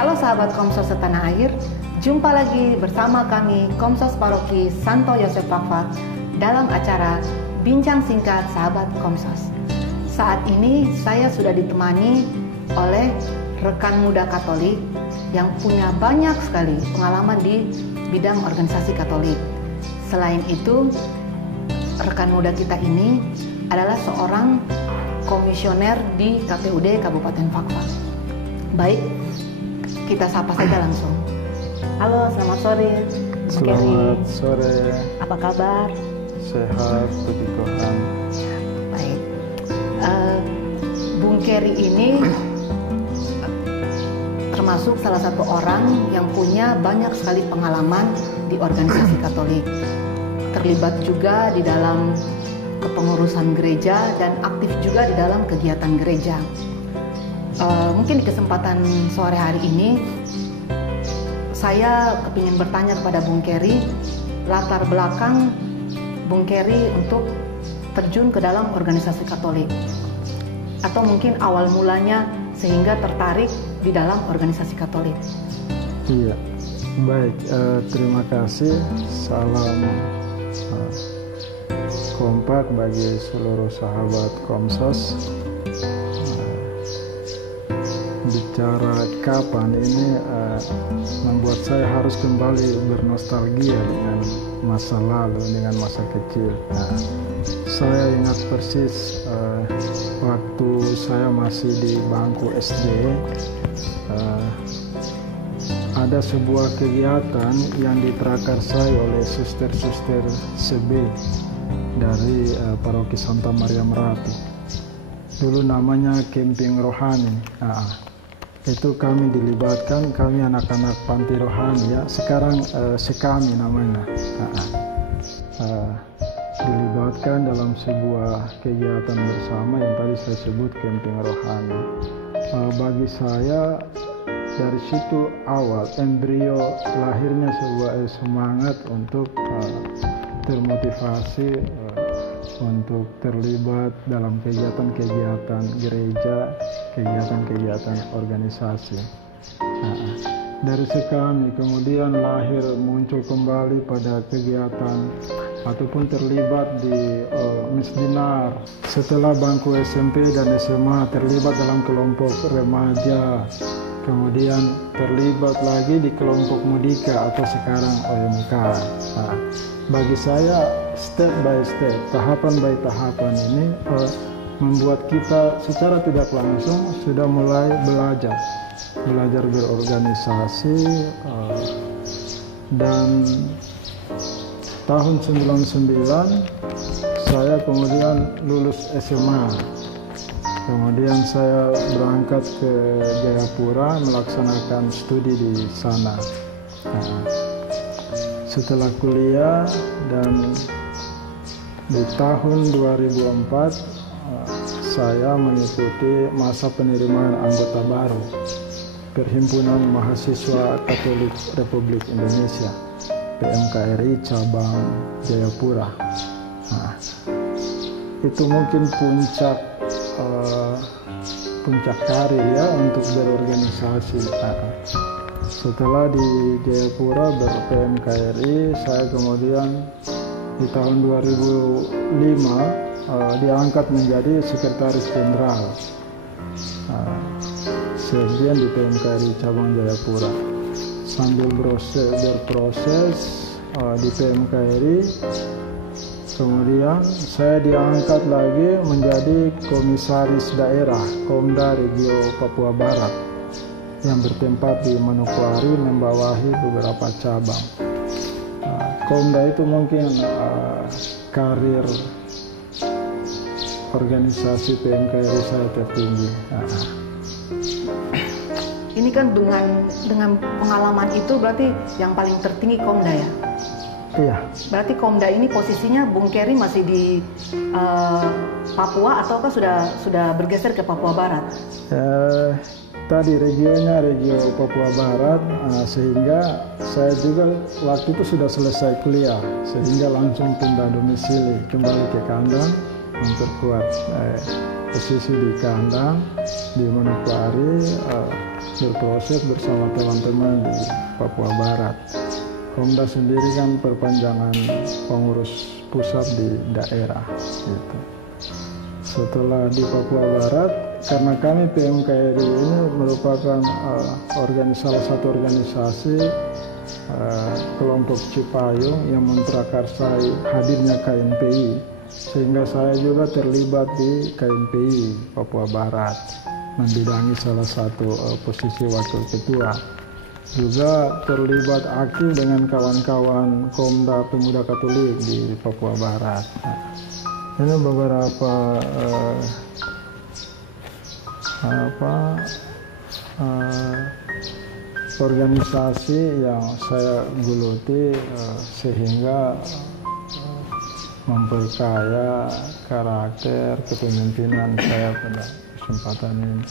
Halo sahabat Komsos setanah air, jumpa lagi bersama kami Komsos Paroki Santo Yosef Fakfak dalam acara Bincang Singkat Sahabat Komsos. Saat ini saya sudah ditemani oleh rekan muda Katolik yang punya banyak sekali pengalaman di bidang organisasi Katolik. Selain itu, rekan muda kita ini adalah seorang komisioner di KPUD Kabupaten Fakfak. Baik, kita sapa saja langsung. Halo, selamat sore. Selamat sore. Apa kabar? Sehat, puji Tuhan. Baik. Bung Keri ini termasuk salah satu orang yang punya banyak sekali pengalaman di organisasi Katolik. Terlibat juga di dalam kepengurusan gereja dan aktif juga di dalam kegiatan gereja. Mungkin di kesempatan sore hari ini saya kepingin bertanya kepada Bung Keri latar belakang Bung Keri untuk terjun ke dalam organisasi Katolik, atau mungkin awal mulanya sehingga tertarik di dalam organisasi Katolik. Iya, baik, terima kasih. Salam kompak bagi seluruh sahabat Komsos. Bicara kapan ini membuat saya harus kembali bernostalgia dengan masa lalu, dengan masa kecil. Saya ingat persis waktu saya masih di bangku SD, ada sebuah kegiatan yang diprakarsai oleh suster-suster CB dari Paroki Santa Maria Merapi. Dulu namanya camping rohani. Itu kami dilibatkan, kami anak-anak panti rohani ya. Sekarang sekami namanya. Dilibatkan dalam sebuah kegiatan bersama yang tadi saya sebut camping rohani. Bagi saya dari situ awal embrio lahirnya sebuah semangat untuk termotivasi untuk terlibat dalam kegiatan-kegiatan gereja, kegiatan-kegiatan organisasi. Dari sekami kemudian lahir muncul kembali pada kegiatan ataupun terlibat di Misdinar. Setelah bangku SMP dan SMA terlibat dalam kelompok remaja, kemudian terlibat lagi di kelompok Mudika atau sekarang OMK. Bagi saya step by step, tahapan by tahapan ini membuat kita secara tidak langsung sudah mulai belajar berorganisasi, dan tahun 99 saya kemudian lulus SMA. Kemudian saya berangkat ke Jayapura melaksanakan studi di sana. Setelah kuliah dan di tahun 2004 saya mengikuti masa penerimaan anggota baru Perhimpunan Mahasiswa Katolik Republik Indonesia PMKRI cabang Jayapura. Itu mungkin puncak karir ya untuk berorganisasi. Setelah di Jayapura ber-PMKRI, saya kemudian di tahun 2005 diangkat menjadi Sekretaris Jenderal sekjen di PMKRI cabang Jayapura. Sambil berproses di PMKRI, kemudian saya diangkat lagi menjadi Komisaris Daerah Komda Regio Papua Barat yang bertempat di Manokwari, membawahi beberapa cabang. Komda itu mungkin karir organisasi PMKRI saya tertinggi. Ini kan dengan pengalaman itu berarti yang paling tertinggi Komda ya? Iya. Berarti Komda ini posisinya Bung Keri masih di Papua ataukah sudah bergeser ke Papua Barat? Tadi regionya regio Papua Barat, sehingga saya juga waktu itu sudah selesai kuliah, sehingga langsung pindah domisili kembali ke kandang memperkuat posisi di kandang di Manokwari. berproses bersama teman-teman di Papua Barat. Komda sendiri kan perpanjangan pengurus pusat di daerah gitu. Setelah di Papua Barat, karena kami PMKRI ini merupakan salah satu organisasi kelompok Cipayung yang memprakarsai hadirnya KNPI, sehingga saya juga terlibat di KNPI Papua Barat, membidangi salah satu posisi wakil ketua. Juga terlibat aktif dengan kawan-kawan Komda Pemuda Katolik di Papua Barat. Ini beberapa organisasi yang saya geluti sehingga memperkaya karakter kepemimpinan saya pada kesempatan ini.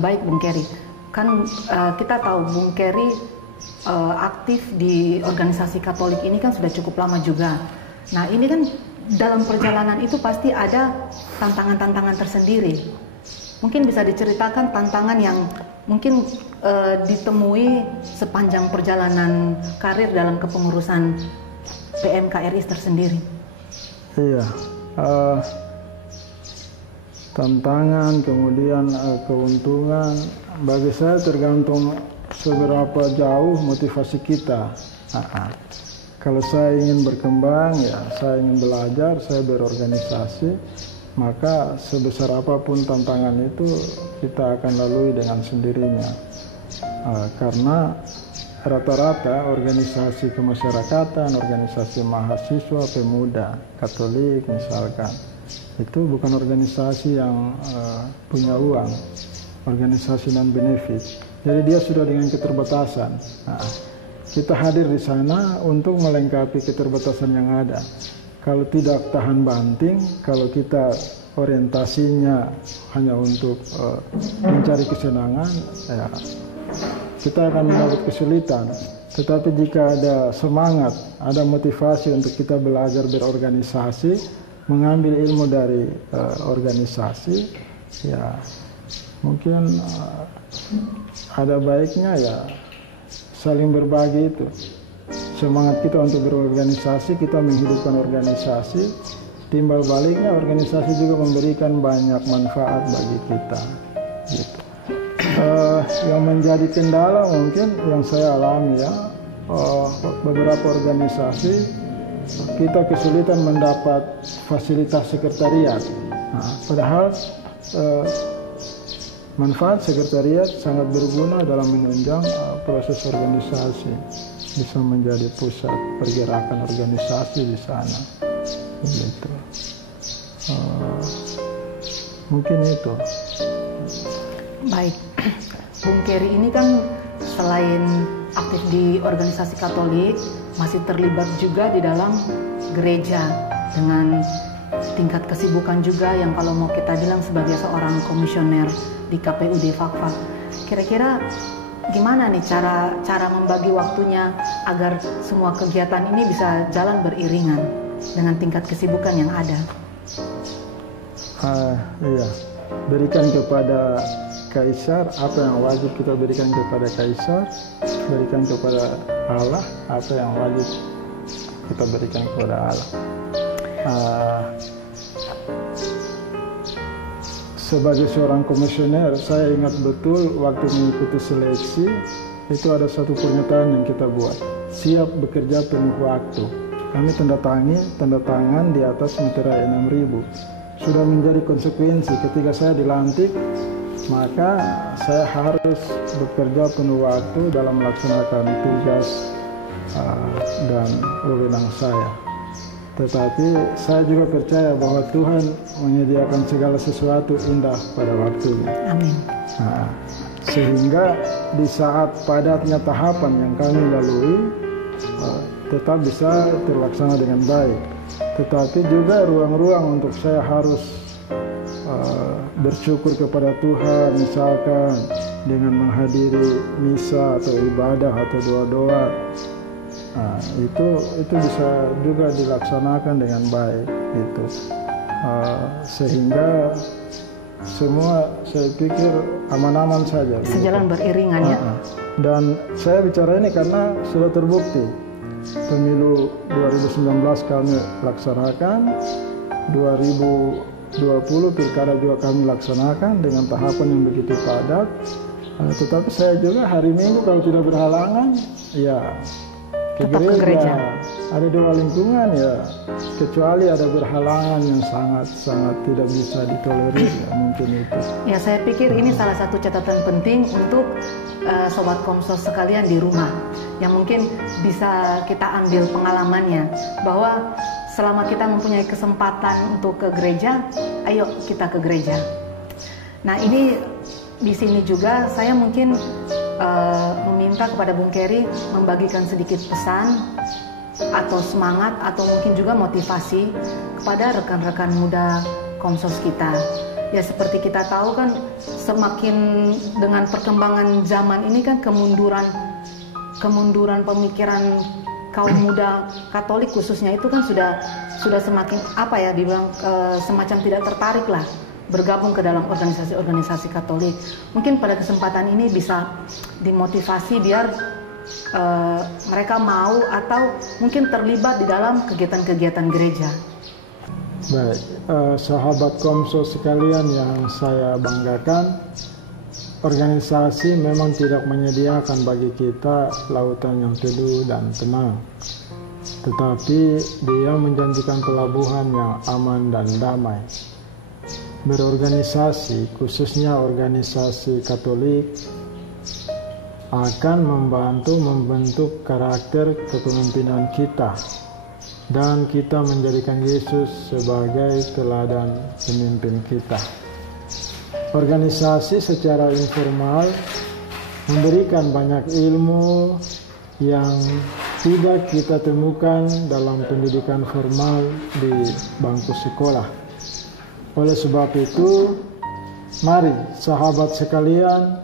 Baik Bung Keri, kan kita tahu Bung Keri aktif di organisasi Katolik ini kan sudah cukup lama juga. Nah ini kan dalam perjalanan itu pasti ada tantangan-tantangan tersendiri. Mungkin bisa diceritakan tantangan yang mungkin ditemui sepanjang perjalanan karir dalam kepengurusan PMKRI tersendiri. Iya, tantangan kemudian keuntungan bagi saya tergantung seberapa jauh motivasi kita. Kalau saya ingin berkembang, ya saya ingin belajar, saya berorganisasi, maka sebesar apapun tantangan itu kita akan lalui dengan sendirinya. Karena rata-rata organisasi kemasyarakatan, organisasi mahasiswa, pemuda, Katolik misalkan, itu bukan organisasi yang punya uang, organisasi non-benefit. Jadi dia sudah dengan keterbatasan. Kita hadir di sana untuk melengkapi keterbatasan yang ada. Kalau tidak tahan banting, kalau kita orientasinya hanya untuk mencari kesenangan, ya, kita akan mendapat kesulitan. Tetapi jika ada semangat, ada motivasi untuk kita belajar berorganisasi, mengambil ilmu dari organisasi, ya mungkin ada baiknya ya saling berbagi itu. Semangat kita untuk berorganisasi, kita menghidupkan organisasi, timbal baliknya organisasi juga memberikan banyak manfaat bagi kita. Gitu. Yang menjadi kendala mungkin yang saya alami ya, beberapa organisasi kita kesulitan mendapat fasilitas sekretariat. Padahal manfaat sekretariat sangat berguna dalam menunjang proses organisasi, bisa menjadi pusat pergerakan organisasi di sana. Gitu. Mungkin itu. Baik, Bung Keri ini kan selain aktif di organisasi Katolik, masih terlibat juga di dalam gereja dengan tingkat kesibukan juga yang kalau mau kita bilang sebagai seorang komisioner di KPUD Fakfak. Kira-kira gimana nih cara membagi waktunya agar semua kegiatan ini bisa jalan beriringan dengan tingkat kesibukan yang ada? Iya, berikan kepada Kaisar apa yang wajib kita berikan kepada Kaisar, berikan kepada Allah apa yang wajib kita berikan kepada Allah. Sebagai seorang komisioner, saya ingat betul waktu mengikuti seleksi, itu ada satu pernyataan yang kita buat, siap bekerja penuh waktu. Kami tanda tangan di atas meterai 6.000. Sudah menjadi konsekuensi ketika saya dilantik, maka saya harus bekerja penuh waktu dalam melaksanakan tugas dan wewenang saya. Tetapi saya juga percaya bahwa Tuhan menyediakan segala sesuatu indah pada waktunya. Amin. Sehingga di saat padatnya tahapan yang kami lalui, tetap bisa terlaksana dengan baik. Tetapi juga ruang-ruang untuk saya harus bersyukur kepada Tuhan, misalkan dengan menghadiri misa atau ibadah atau doa-doa. Itu bisa juga dilaksanakan dengan baik gitu. Sehingga semua saya pikir aman-aman saja. Sejalan beriringan ya. Dan saya bicara ini karena sudah terbukti. Pemilu 2019 kami laksanakan, 2020 pilkada juga kami laksanakan dengan tahapan yang begitu padat. Tetapi saya juga hari Minggu kalau tidak berhalangan, ya ke gereja. Ada 2 lingkungan ya, kecuali ada berhalangan yang sangat tidak bisa ditolerir ya, mungkin itu. Ya, saya pikir ini salah satu catatan penting untuk Sobat Komsos sekalian di rumah, yang mungkin bisa kita ambil pengalamannya, bahwa selama kita mempunyai kesempatan untuk ke gereja, ayo kita ke gereja. Nah, ini di sini juga saya mungkin meminta kepada Bung Kerry membagikan sedikit pesan atau semangat atau mungkin juga motivasi kepada rekan-rekan muda Komsos kita. Ya, seperti kita tahu kan, semakin dengan perkembangan zaman ini kan kemunduran pemikiran kaum muda Katolik khususnya itu kan sudah semakin dibilang semacam tidak tertarik lah bergabung ke dalam organisasi-organisasi Katolik. Mungkin pada kesempatan ini bisa dimotivasi biar mereka mau atau mungkin terlibat di dalam kegiatan-kegiatan gereja. Baik, sahabat Komsos sekalian yang saya banggakan, organisasi memang tidak menyediakan bagi kita lautan yang teduh dan tenang, tetapi dia menjanjikan pelabuhan yang aman dan damai. Berorganisasi, khususnya organisasi Katolik, akan membantu membentuk karakter kepemimpinan kita, dan kita menjadikan Yesus sebagai teladan pemimpin kita. Organisasi secara informal memberikan banyak ilmu yang tidak kita temukan dalam pendidikan formal di bangku sekolah. Oleh sebab itu, mari sahabat sekalian,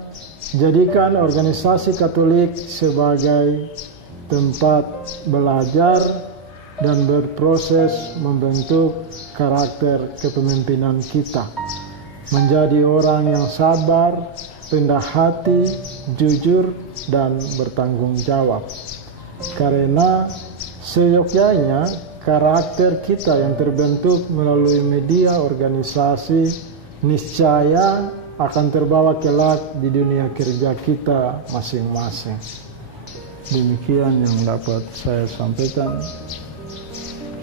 jadikan organisasi Katolik sebagai tempat belajar dan berproses membentuk karakter kepemimpinan kita, menjadi orang yang sabar, rendah hati, jujur, dan bertanggung jawab. Karena seyogyanya karakter kita yang terbentuk melalui media organisasi niscaya akan terbawa kelak di dunia kerja kita masing-masing. Demikian yang dapat saya sampaikan.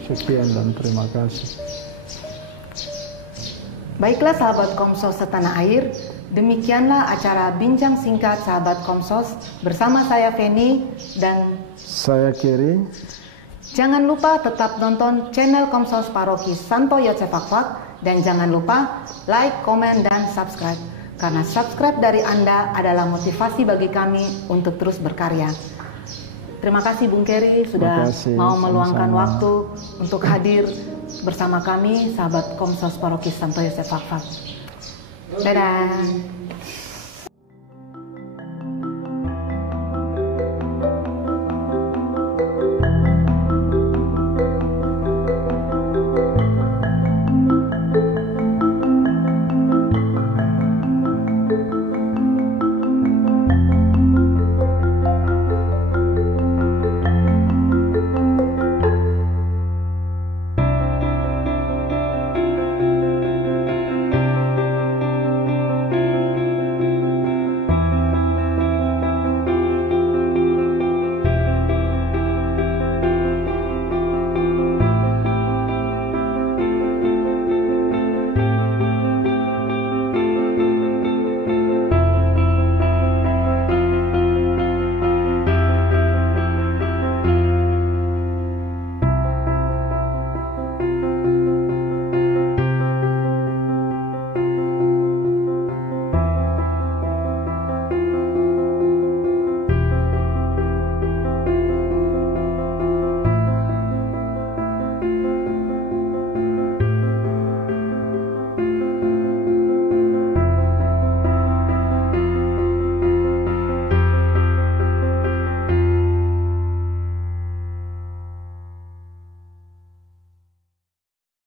Sekian dan terima kasih. Baiklah sahabat Komsos setanah air, demikianlah acara Bincang Singkat Sahabat Komsos bersama saya Feni dan saya Kerry. Jangan lupa tetap nonton channel Komsos Paroki Santo Yosef Fakfak dan jangan lupa like, komen, dan subscribe. Karena subscribe dari Anda adalah motivasi bagi kami untuk terus berkarya. Terima kasih Bung Kerry sudah mau meluangkan waktu untuk hadir bersama kami, sahabat Komsos Paroki Santo Yosef Fakfak. Dadah.